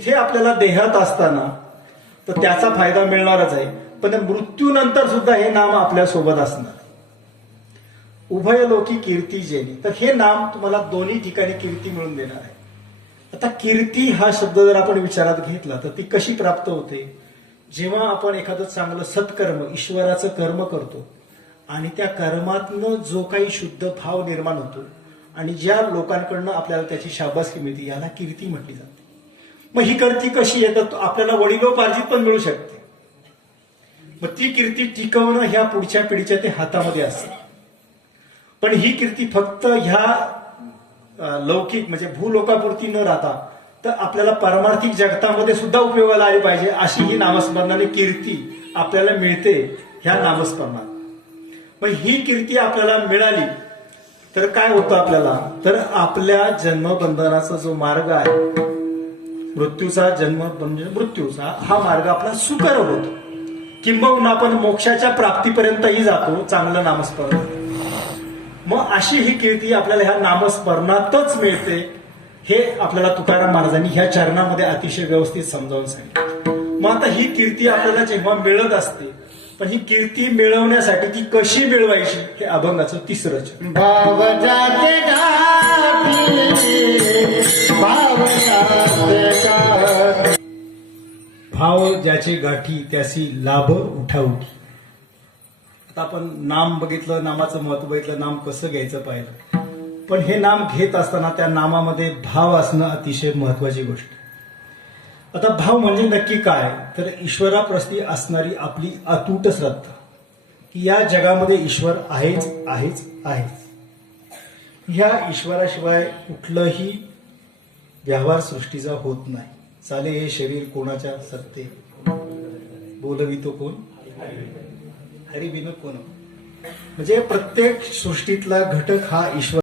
इथे आपल्याला देहात असताना तर त्याचा फायदा मिळणारच आहे, पण मृत्यूनंतर सुद्धा हे नाम आपल्या सोबत असणार. उभयलोकी कीर्ती जेनी, तर हे नाम तुम्हाला दोन्ही ठिकाणी कीर्ती मिळून देणार आहे. आता कीर्ती हा शब्द जर आपण विचारात घेतला तर ती कशी प्राप्त होते? जेव्हा आपण एखादं चांगलं सत्कर्म, ईश्वराचं कर्म करतो आणि त्या कर्मातनं जो काही शुद्ध भाव निर्माण होतो आणि ज्या लोकांकडनं आपल्याला त्याची शाबासकी मिळते, याला कीर्ती म्हटली जाते. मग ही कीर्ती कशी येतात? आपल्याला वडिलोपार्जित पण मिळू शकते. मग ती कीर्ती टिकवणं ह्या पुढच्या पिढीच्या ते हातामध्ये असतं. पण ही कीर्ती फक्त ह्या लौकिक म्हणजे भूलोकापुरती न राहता तर आपल्याला पारमार्थिक जगतामध्ये सुद्धा उपयोगाला आली पाहिजे, अशी ही नामस्मरणाने कीर्ती आपल्याला मिळते ह्या नामस्मरणात. मग ही कीर्ती आपल्याला मिळाली तर काय होतं आपल्याला? तर आपल्या जन्मबंधनाचा जो मार्ग आहे, मृत्यूचा जन्म म्हणजे मृत्यूचा, हा मार्ग आपला सुकर होतो. किंबहुना आपण मोक्षाच्या प्राप्तीपर्यंतही जातो चांगलं नामस्मरण. मग अशी ही कीर्ती आपल्याला ह्या नामस्मरणातच मिळते, हे आपल्याला तुकाराम महाराजांनी ह्या चरणामध्ये अतिशय व्यवस्थित समजावून सांगितलं. मग आता ही कीर्ती आपल्याला जेव्हा मिळत असते, पण ही कीर्ती मिळवण्यासाठी ती कशी मिळवायची हे अभंगाचं तिसरं चरण. भाव ज्याचे गाठी त्यासी लाभ उठावठी. आता आपण नाम बघितलं, नामाचं महत्व बघितलं, नाम कसं घ्यायचं पाहिलं. पण हे नाम घेत असताना त्या नामामध्ये भाव असणं अतिशय महत्वाची गोष्ट. आता भाव म्हणजे नक्की काय? तर ईश्वराप्रती असणारी आपली अतूट श्रद्धा की या जगामध्ये ईश्वर आहेच आहेच आहेच. ह्या ईश्वराशिवाय कुठलंही व्यवहार सृष्टीचा होत नाही. चाले हे शरीर कोणाच्या सत्ते, बोलवितो कोण हरी बिन कोण. म्हणजे प्रत्येक सृष्टीतला घटक हा ईश्वर